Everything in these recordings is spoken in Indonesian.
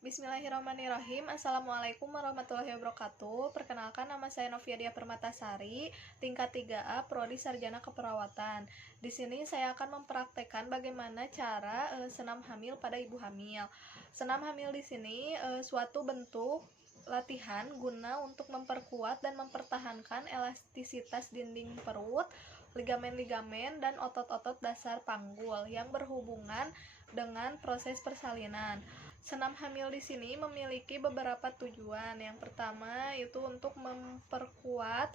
Bismillahirrahmanirrahim. Assalamualaikum warahmatullahi wabarakatuh. Perkenalkan, nama saya Novia Dia Permatasari, tingkat 3A, Prodi Sarjana Keperawatan. Di sini saya akan mempraktekkan bagaimana cara senam hamil pada ibu hamil. Senam hamil di sini suatu bentuk latihan guna untuk memperkuat dan mempertahankan elastisitas dinding perut, ligamen-ligamen, dan otot-otot dasar panggul yang berhubungan dengan proses persalinan. Senam hamil di sini memiliki beberapa tujuan. Yang pertama itu untuk memperkuat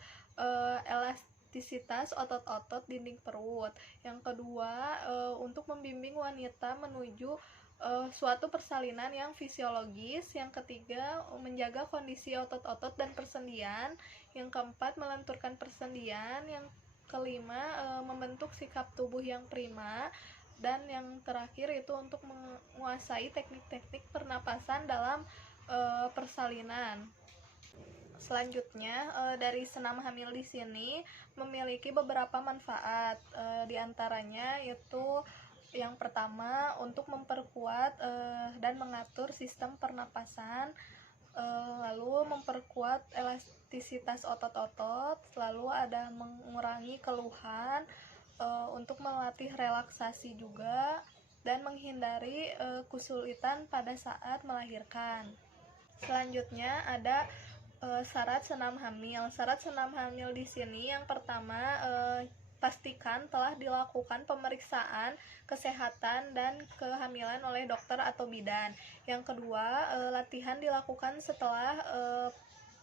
elastisitas otot-otot dinding perut. Yang kedua untuk membimbing wanita menuju suatu persalinan yang fisiologis. Yang ketiga menjaga kondisi otot-otot dan persendian. Yang keempat melenturkan persendian. Yang kelima membentuk sikap tubuh yang prima. Dan yang terakhir itu untuk menguasai teknik-teknik pernapasan dalam persalinan. Selanjutnya, dari senam hamil di sini memiliki beberapa manfaat. Di antaranya yaitu yang pertama untuk memperkuat dan mengatur sistem pernapasan, lalu memperkuat elastisitas otot-otot, lalu ada mengurangi keluhan, untuk melatih relaksasi juga, dan menghindari kesulitan pada saat melahirkan. Selanjutnya ada syarat senam hamil. Syarat senam hamil di sini yang pertama pastikan telah dilakukan pemeriksaan kesehatan dan kehamilan oleh dokter atau bidan. Yang kedua, latihan dilakukan setelah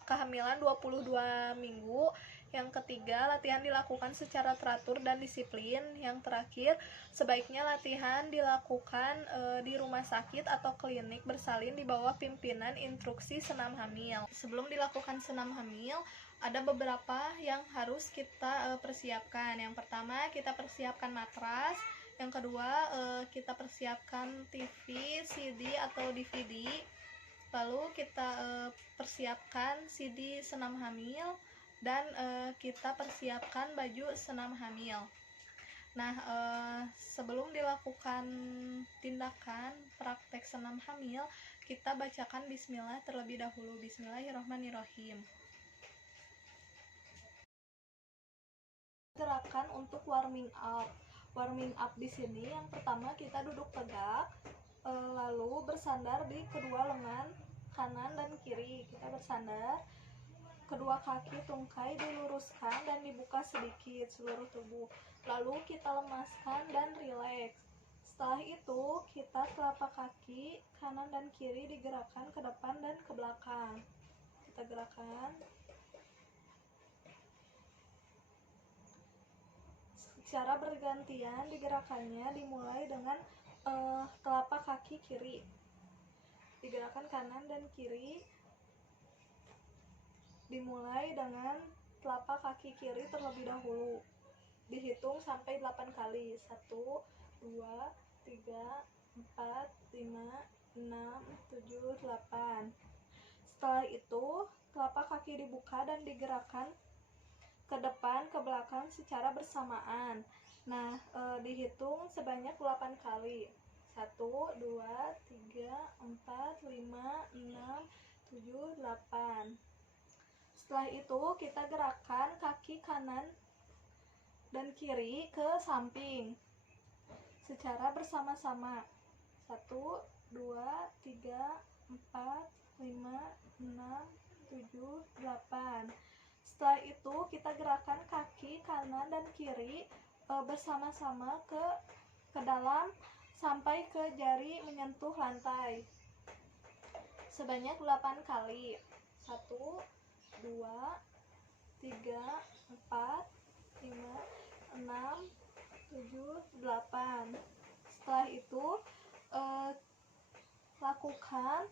kehamilan 22 minggu. Yang ketiga, latihan dilakukan secara teratur dan disiplin. Yang terakhir, sebaiknya latihan dilakukan di rumah sakit atau klinik bersalin di bawah pimpinan instruksi senam hamil. Sebelum dilakukan senam hamil, ada beberapa yang harus kita persiapkan. Yang pertama, kita persiapkan matras. Yang kedua, kita persiapkan TV, CD atau DVD. Lalu kita persiapkan CD senam hamil, dan kita persiapkan baju senam hamil. Nah, sebelum dilakukan tindakan praktek senam hamil, kita bacakan bismillah terlebih dahulu. Bismillahirrahmanirrahim. Gerakan untuk warming up. Warming up di sini yang pertama kita duduk tegak, lalu bersandar di kedua lengan kanan dan kiri. Kita bersandar, kedua kaki tungkai diluruskan dan dibuka sedikit seluruh tubuh. Lalu kita lemaskan dan rileks. Setelah itu kita telapak kaki kanan dan kiri digerakkan ke depan dan ke belakang. Kita gerakan secara bergantian, digerakannya dimulai dengan telapak kaki kiri, digerakkan kanan dan kiri, dimulai dengan telapak kaki kiri terlebih dahulu, dihitung sampai 8 kali. 1, 2, 3, 4, 5, 6, 7, 8. Setelah itu telapak kaki dibuka dan digerakkan ke depan ke belakang secara bersamaan. Nah, dihitung sebanyak 8 kali. 1, 2, 3, 4, 5, 6, 7, 8. Setelah itu kita gerakan kaki kanan dan kiri ke samping secara bersama-sama. 1, 2, 3, 4, 5, 6, 7, 8. Setelah itu kita gerakan kaki kanan dan kiri bersama-sama ke dalam sampai ke jari menyentuh lantai sebanyak 8 kali. 1, 2, 3, 4, 5, 6, 7, 8. Setelah itu lakukan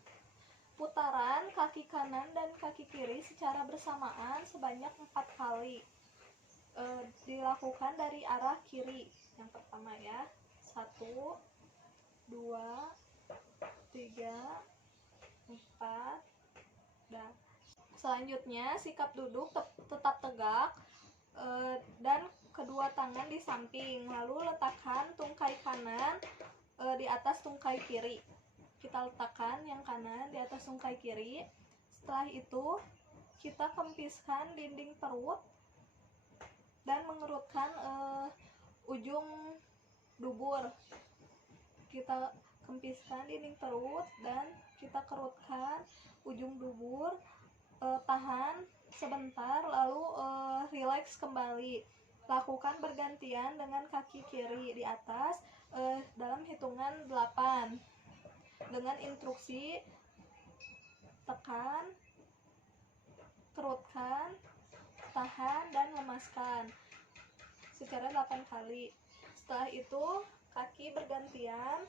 putaran kaki kanan dan kaki kiri secara bersamaan sebanyak 4 kali. Dilakukan dari arah kiri. Yang pertama ya. 1, 2, 3, 4. Dan selanjutnya sikap duduk tetap tegak dan kedua tangan di samping. Lalu letakkan tungkai kanan di atas tungkai kiri. kita letakkan yang kanan di atas tungkai kiri. Setelah itu kita kempiskan dinding perut dan mengerutkan ujung dubur. Kita kempiskan dinding perut dan kita kerutkan ujung dubur. Tahan sebentar, lalu rileks kembali. Lakukan bergantian dengan kaki kiri di atas dalam hitungan 8 dengan instruksi tekan, kerutkan, tahan, dan lemaskan secara 8 kali. Setelah itu kaki bergantian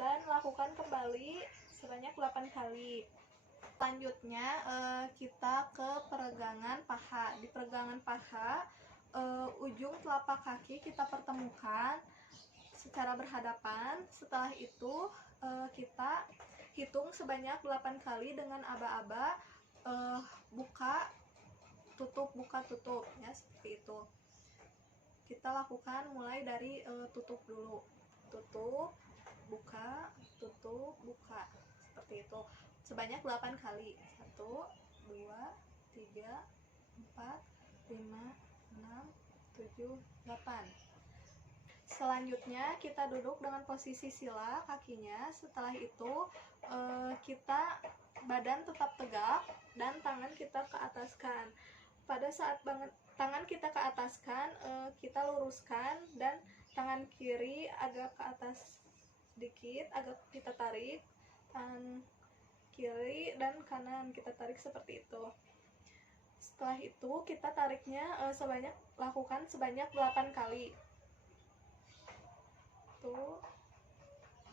dan lakukan kembali sebanyak 8 kali. Selanjutnya kita ke peregangan paha. Di peregangan paha ujung telapak kaki kita pertemukan secara berhadapan. Setelah itu kita hitung sebanyak 8 kali dengan aba-aba, buka tutup ya, seperti itu. Kita lakukan mulai dari tutup dulu. Tutup, buka, tutup, buka. Seperti itu. Sebanyak 8 kali. 1, 2, 3, 4, 5, 6, 7, 8. Selanjutnya kita duduk dengan posisi sila kakinya. Setelah itu kita badan tetap tegak dan tangan kita ke ataskan. Pada saat tangan kita ke ataskan, kita luruskan dan tangan kiri agak ke atas sedikit, agak kita tarik. Tangan kiri dan kanan kita tarik seperti itu. Setelah itu kita tariknya lakukan sebanyak 8 kali. 1,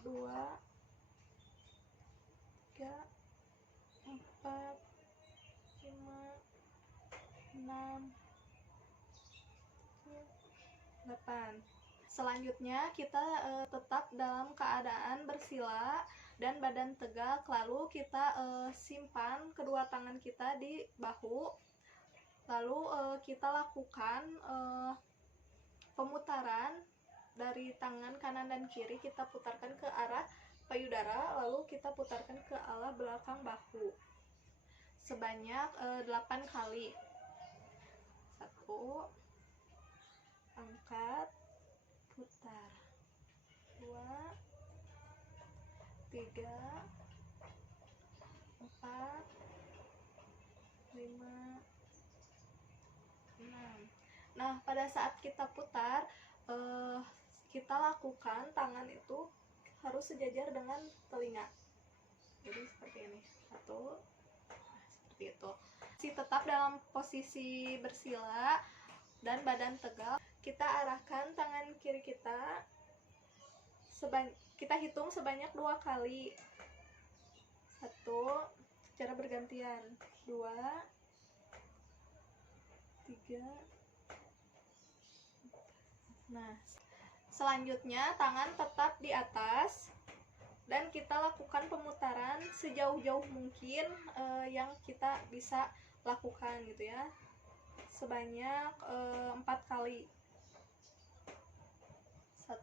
2, 3, 4, 5, 6, 8. Selanjutnya kita tetap dalam keadaan bersila dan badan tegak, lalu kita simpan kedua tangan kita di bahu, lalu kita lakukan pemutaran dari tangan kanan dan kiri, kita putarkan ke arah payudara, lalu kita putarkan ke arah belakang bahu sebanyak 8 kali. 1, angkat, putar. 2, 3, 4, 5, 6. Nah, pada saat kita putar, kita lakukan tangan itu harus sejajar dengan telinga. Jadi seperti ini. 1, seperti itu. Masih tetap dalam posisi bersila dan badan tegak. Kita arahkan tangan kiri kita, kita hitung sebanyak 2 kali. 1, secara bergantian. 2, 3. Nah, selanjutnya tangan tetap di atas dan kita lakukan pemutaran sejauh-jauh mungkin yang kita bisa lakukan gitu ya, sebanyak 4 kali. 1,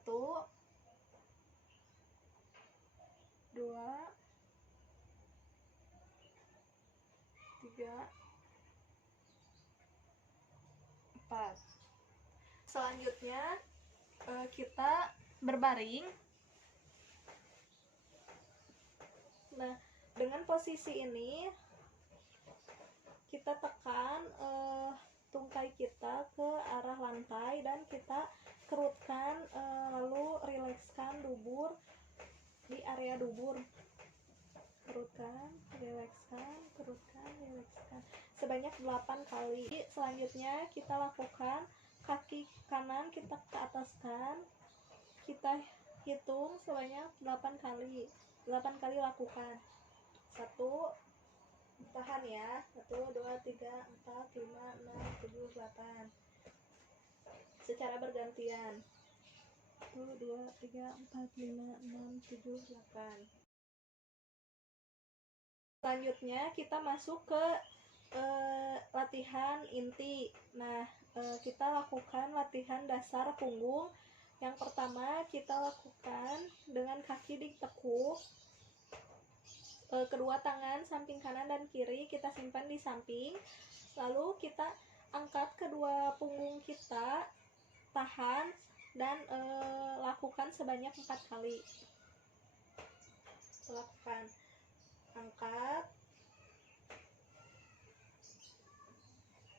2, 3, 4. Selanjutnya kita berbaring. Nah, dengan posisi ini kita tekan tungkai kita ke arah lantai dan kita kerutkan, lalu rilekskan dubur di area dubur. Kerutkan, rilekskan, kerutkan, rilekskan sebanyak 8 kali. Selanjutnya kita lakukan kaki kanan kita ke ataskan, kita hitung sebanyak 8 kali. 8 kali lakukan. 1, tahan ya. 1, 2, 3, 4, 5, 6, 7, 8. Secara bergantian. 1, 2, 3, 4, 5, 6, 7, 8. Selanjutnya kita masuk ke latihan inti. Nah, kita lakukan latihan dasar punggung. Yang pertama kita lakukan dengan kaki ditekuk. kedua tangan samping kanan dan kiri kita simpan di samping, lalu kita angkat kedua punggung kita, tahan, dan lakukan sebanyak 4 kali. Lakukan, angkat,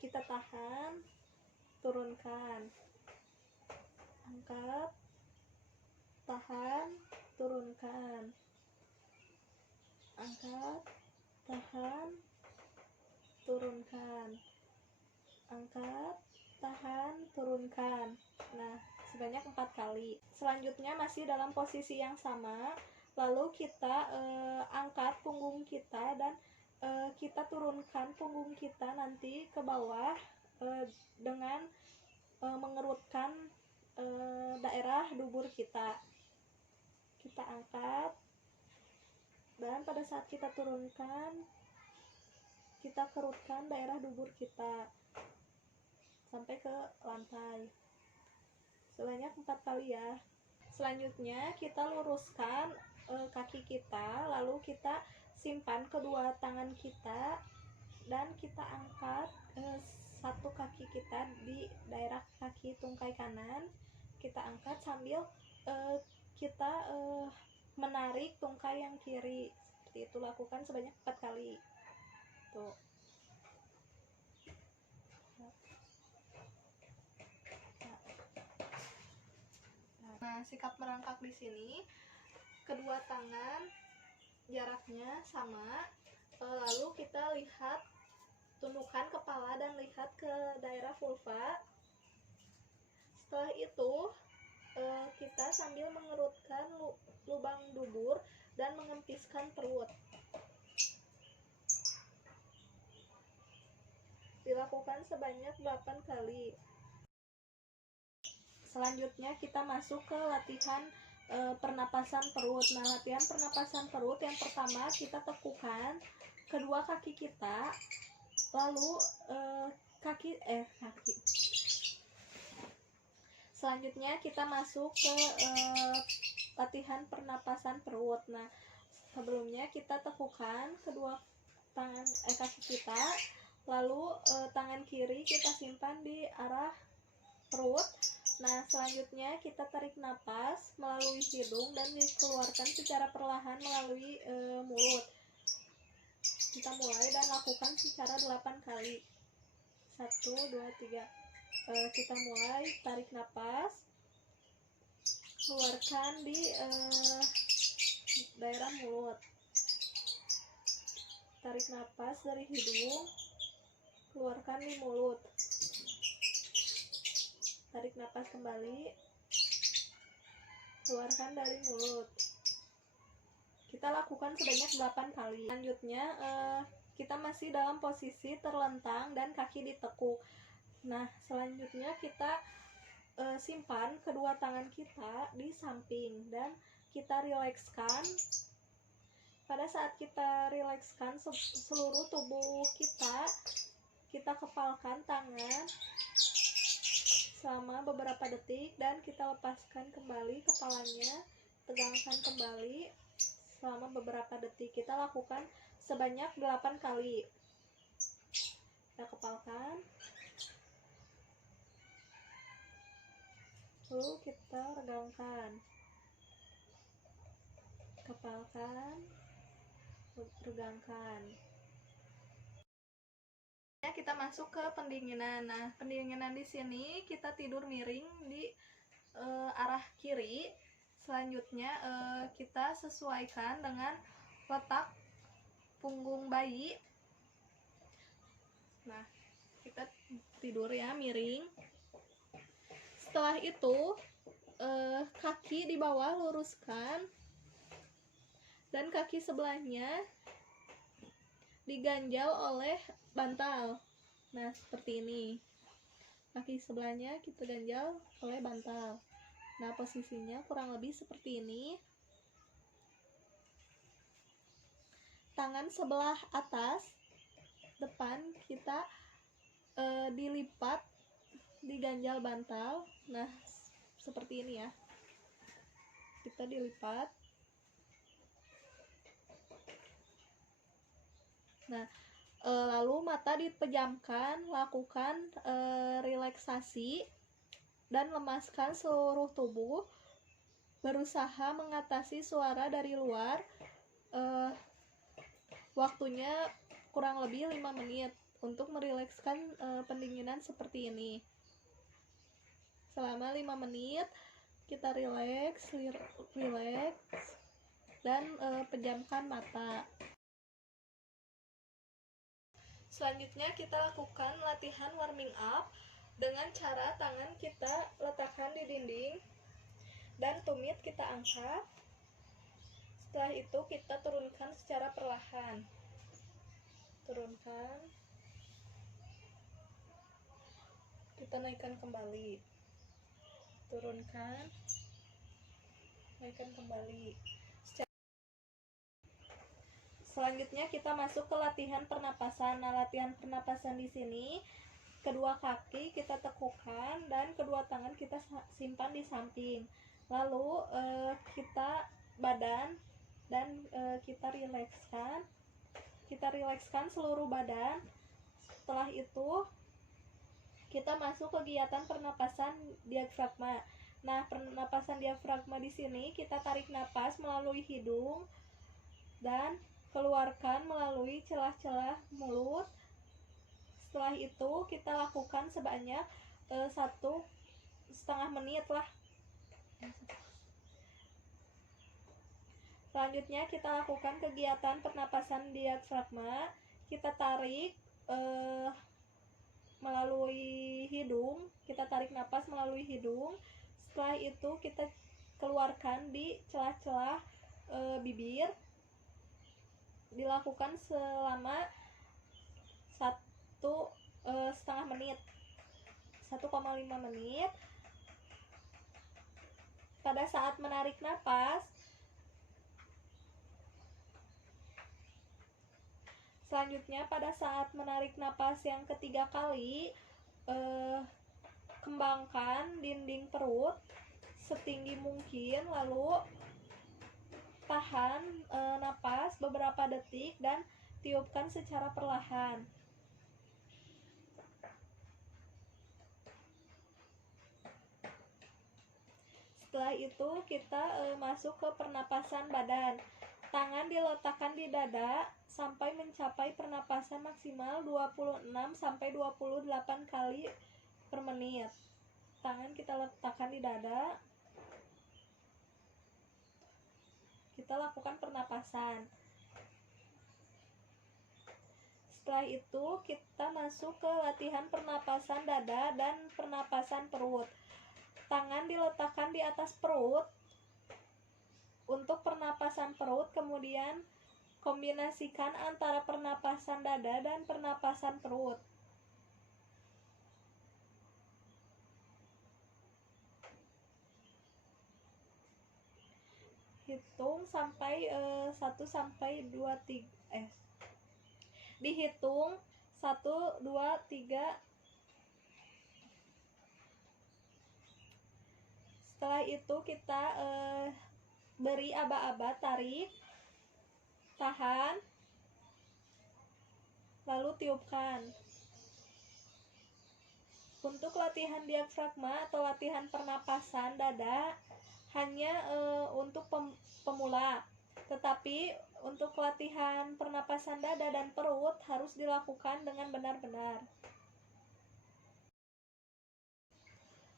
kita tahan, turunkan, angkat, tahan, turunkan, angkat, tahan, turunkan, angkat, tahan, turunkan. Nah, sebanyak 4 kali. Selanjutnya masih dalam posisi yang sama, lalu kita angkat punggung kita dan kita turunkan punggung kita nanti ke bawah dengan mengerutkan daerah dubur kita. Kita angkat, dan pada saat kita turunkan, kita kerutkan daerah dubur kita sampai ke lantai sebanyak 4 kali ya. Selanjutnya kita luruskan kaki kita, lalu kita simpan kedua tangan kita dan kita angkat satu kaki kita di daerah kaki tungkai kanan. Kita angkat sambil kita menarik tungkai yang kiri. Seperti itu, lakukan sebanyak 4 kali. Tuh. Nah, sikap merangkak di sini, kedua tangan jaraknya sama, lalu kita lihat, tundukkan kepala dan lihat ke daerah vulva. Setelah itu kita sambil mengerutkan lubang dubur dan mengempiskan perut. Dilakukan sebanyak 8 kali. Selanjutnya kita masuk ke latihan pernapasan perut. Nah, latihan pernapasan perut yang pertama kita tekukan kedua kaki kita, lalu kaki. Selanjutnya kita masuk ke latihan pernapasan perut. Nah, sebelumnya kita tekukan kedua tangan kaki kita, lalu tangan kiri kita simpan di arah perut. Nah, selanjutnya kita tarik napas melalui hidung dan dikeluarkan secara perlahan melalui mulut. Kita mulai dan lakukan secara 8 kali. 1, 2, 3. Kita mulai, tarik napas, keluarkan di daerah mulut. Tarik napas dari hidung, keluarkan di mulut. Tarik napas kembali, keluarkan dari mulut. Kita lakukan sebanyak 8 kali. Selanjutnya kita masih dalam posisi terlentang dan kaki ditekuk. Nah, selanjutnya kita simpan kedua tangan kita di samping dan kita rilekskan. Pada saat kita rilekskan seluruh tubuh kita kepalkan tangan selama beberapa detik dan kita lepaskan kembali kepalanya, tegangkan kembali selama beberapa detik. Kita lakukan sebanyak 8 kali. Kita kepalkan, lalu kita regangkan, kepalkan, regangkan. Kita masuk ke pendinginan. Nah, pendinginan di sini kita tidur miring di arah kiri. Selanjutnya kita sesuaikan dengan letak punggung bayi. Nah, kita tidur ya miring. Setelah itu kaki di bawah luruskan dan kaki sebelahnya diganjal oleh bantal. Nah, seperti ini. Kaki sebelahnya kita ganjal oleh bantal. Nah, posisinya kurang lebih seperti ini. Tangan sebelah atas depan kita dilipat, diganjal bantal. Nah, seperti ini ya. Kita dilipat. Nah, lalu mata dipejamkan, lakukan relaksasi dan lemaskan seluruh tubuh, berusaha mengatasi suara dari luar. Waktunya kurang lebih 5 menit untuk merilekskan pendinginan seperti ini. Selama 5 menit kita rileks dan pejamkan mata. Selanjutnya kita lakukan latihan warming up dengan cara tangan kita letakkan di dinding dan tumit kita angkat. Setelah itu kita turunkan secara perlahan. Turunkan. Kita naikkan kembali. Turunkan. Naikkan kembali. Selanjutnya kita masuk ke latihan pernapasan. Nah, latihan pernapasan di sini kedua kaki kita tekukan dan kedua tangan kita simpan di samping. Lalu kita badan dan kita rilekskan seluruh badan. Setelah itu kita masuk kegiatan pernapasan diafragma. Nah, pernapasan diafragma di sini kita tarik napas melalui hidung dan keluarkan melalui celah-celah mulut. Setelah itu kita lakukan sebanyak 1,5 menit lah. Selanjutnya kita lakukan kegiatan pernapasan diafragma. Kita tarik melalui hidung, kita tarik napas melalui hidung. Setelah itu kita keluarkan di celah-celah bibir. Dilakukan selama 1,5 menit, 1,5 menit. Pada saat menarik napas, selanjutnya pada saat menarik napas yang ketiga kali, kembangkan dinding perut setinggi mungkin, lalu tahan napas beberapa detik dan tiupkan secara perlahan. Setelah itu kita masuk ke pernapasan badan. Tangan diletakkan di dada sampai mencapai pernapasan maksimal 26-28 kali per menit. Tangan kita letakkan di dada. Kita lakukan pernapasan. Setelah itu kita masuk ke latihan pernapasan dada dan pernapasan perut. Tangan diletakkan di atas perut untuk pernapasan perut, kemudian kombinasikan antara pernapasan dada dan pernapasan perut. Hitung sampai 1 sampai 2 3 dihitung 1 2 3. Setelah itu kita beri aba-aba, tarik, tahan, lalu tiupkan. Untuk latihan diafragma atau latihan pernapasan dada hanya untuk pemula, tetapi untuk latihan pernapasan dada dan perut harus dilakukan dengan benar-benar.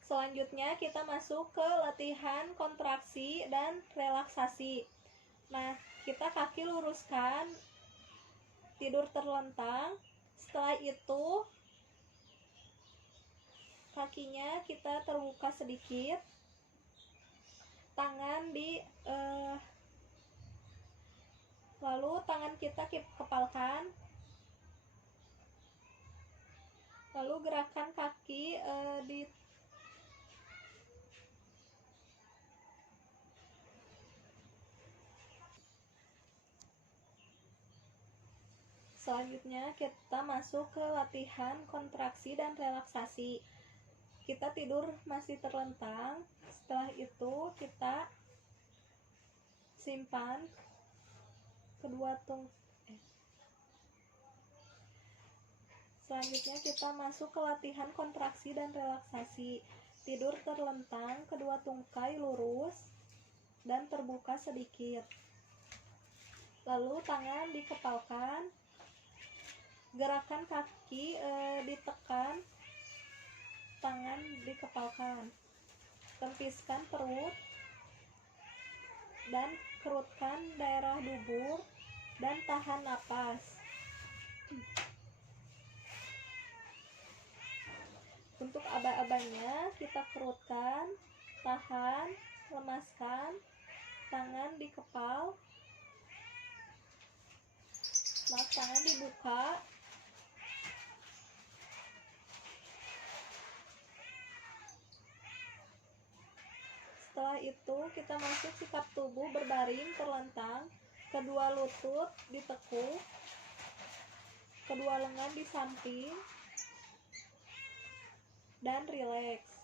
Selanjutnya kita masuk ke latihan kontraksi dan relaksasi. Nah, kita kaki luruskan, tidur terlentang. Setelah itu kakinya kita terbuka sedikit, tangan lalu tangan kita kepalkan, lalu gerakan kaki Selanjutnya kita masuk ke latihan kontraksi dan relaksasi. Kita tidur masih terlentang. Setelah itu kita simpan kedua Selanjutnya kita masuk ke latihan kontraksi dan relaksasi. Tidur terlentang, kedua tungkai lurus dan terbuka sedikit. Lalu tangan dikepalkan, gerakan kaki ditekan, tangan dikepalkan. Tempiskan perut dan kerutkan daerah dubur dan tahan napas. Untuk aba-abanya kita kerutkan, tahan, lemaskan, tangan dikepal, tangan dibuka. Setelah itu kita masuk sikap tubuh berbaring terlentang, kedua lutut ditekuk, kedua lengan di samping, dan rileks.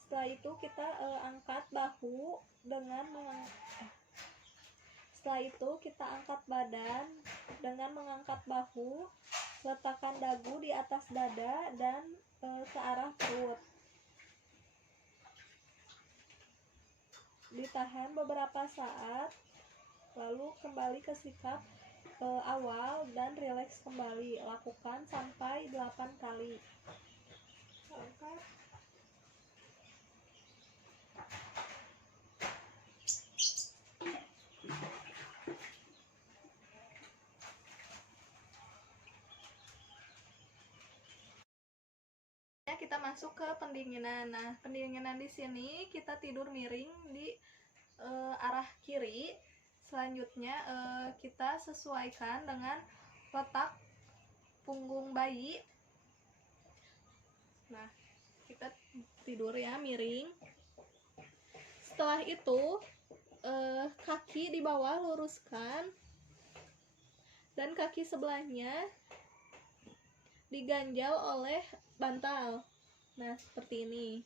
Setelah itu kita angkat bahu dengan Setelah itu kita angkat badan dengan mengangkat bahu, letakkan dagu di atas dada dan ke arah perut. Ditahan beberapa saat, lalu kembali ke sikap awal dan rileks kembali. Lakukan sampai 8 kali. Angkat. Kita masuk ke pendinginan. Nah, pendinginan di sini kita tidur miring di arah kiri. Selanjutnya kita sesuaikan dengan letak punggung bayi. Nah, kita tidur ya miring. Setelah itu kaki di bawah luruskan dan kaki sebelahnya diganjal oleh bantal. Nah, seperti ini.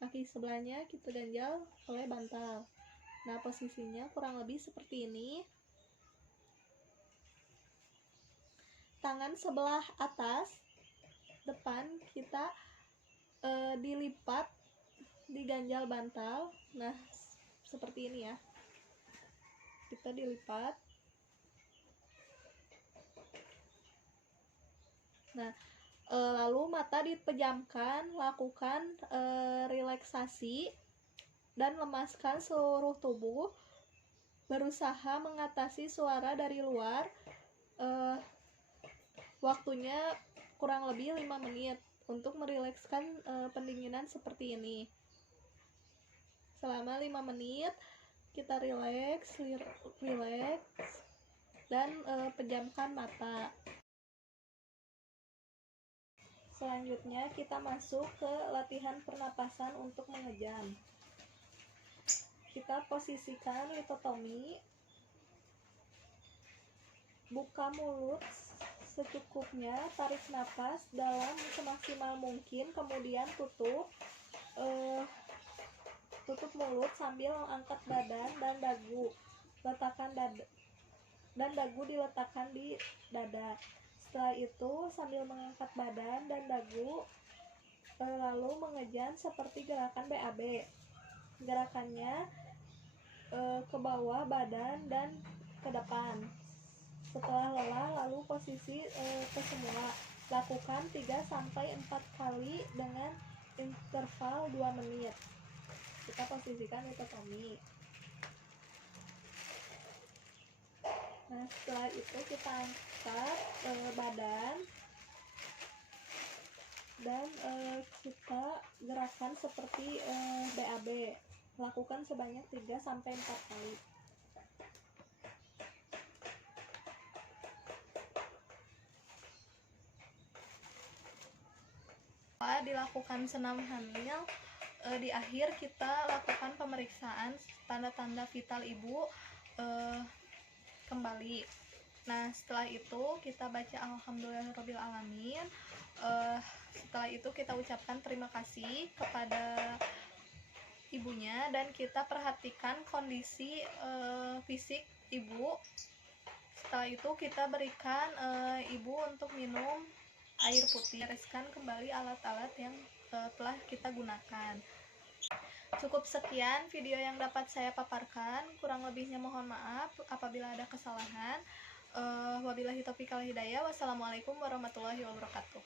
Kaki sebelahnya kita ganjal oleh bantal. Nah, posisinya kurang lebih seperti ini. Tangan sebelah atas depan kita dilipat, diganjal bantal. Nah, seperti ini ya. Kita dilipat. Nah, lalu mata dipejamkan, lakukan relaksasi dan lemaskan seluruh tubuh. Berusaha mengatasi suara dari luar. Waktunya kurang lebih 5 menit untuk merilekskan pendinginan seperti ini. Selama 5 menit kita rileks dan pejamkan mata. Selanjutnya kita masuk ke latihan pernapasan untuk mengejam. Kita posisikan litotomi, buka mulut secukupnya, tarik nafas dalam semaksimal mungkin, kemudian tutup mulut sambil angkat badan dan dagu. Dan dagu diletakkan di dada. Setelah itu sambil mengangkat badan dan dagu, lalu mengejam seperti gerakan BAB. Gerakannya ke bawah badan dan ke depan. Setelah lelah, lalu posisi ke semula. Lakukan 3-4 kali dengan interval 2 menit. Kita posisikan litotomi. Nah, setelah itu kita angkat badan dan kita gerakan seperti BAB. Lakukan sebanyak 3-4 kali. Setelah dilakukan senam hamil, di akhir kita lakukan pemeriksaan tanda-tanda vital ibu kembali. Nah, setelah itu kita baca alhamdulillahirobbilalamin. Setelah itu kita ucapkan terima kasih kepada ibunya dan kita perhatikan kondisi fisik ibu Setelah itu kita berikan ibu untuk minum air putih. Bereskan kembali alat-alat yang telah kita gunakan. Cukup sekian video yang dapat saya paparkan, kurang lebihnya mohon maaf apabila ada kesalahan. Wabillahi taufiq wal hidayah. Wassalamualaikum warahmatullahi wabarakatuh.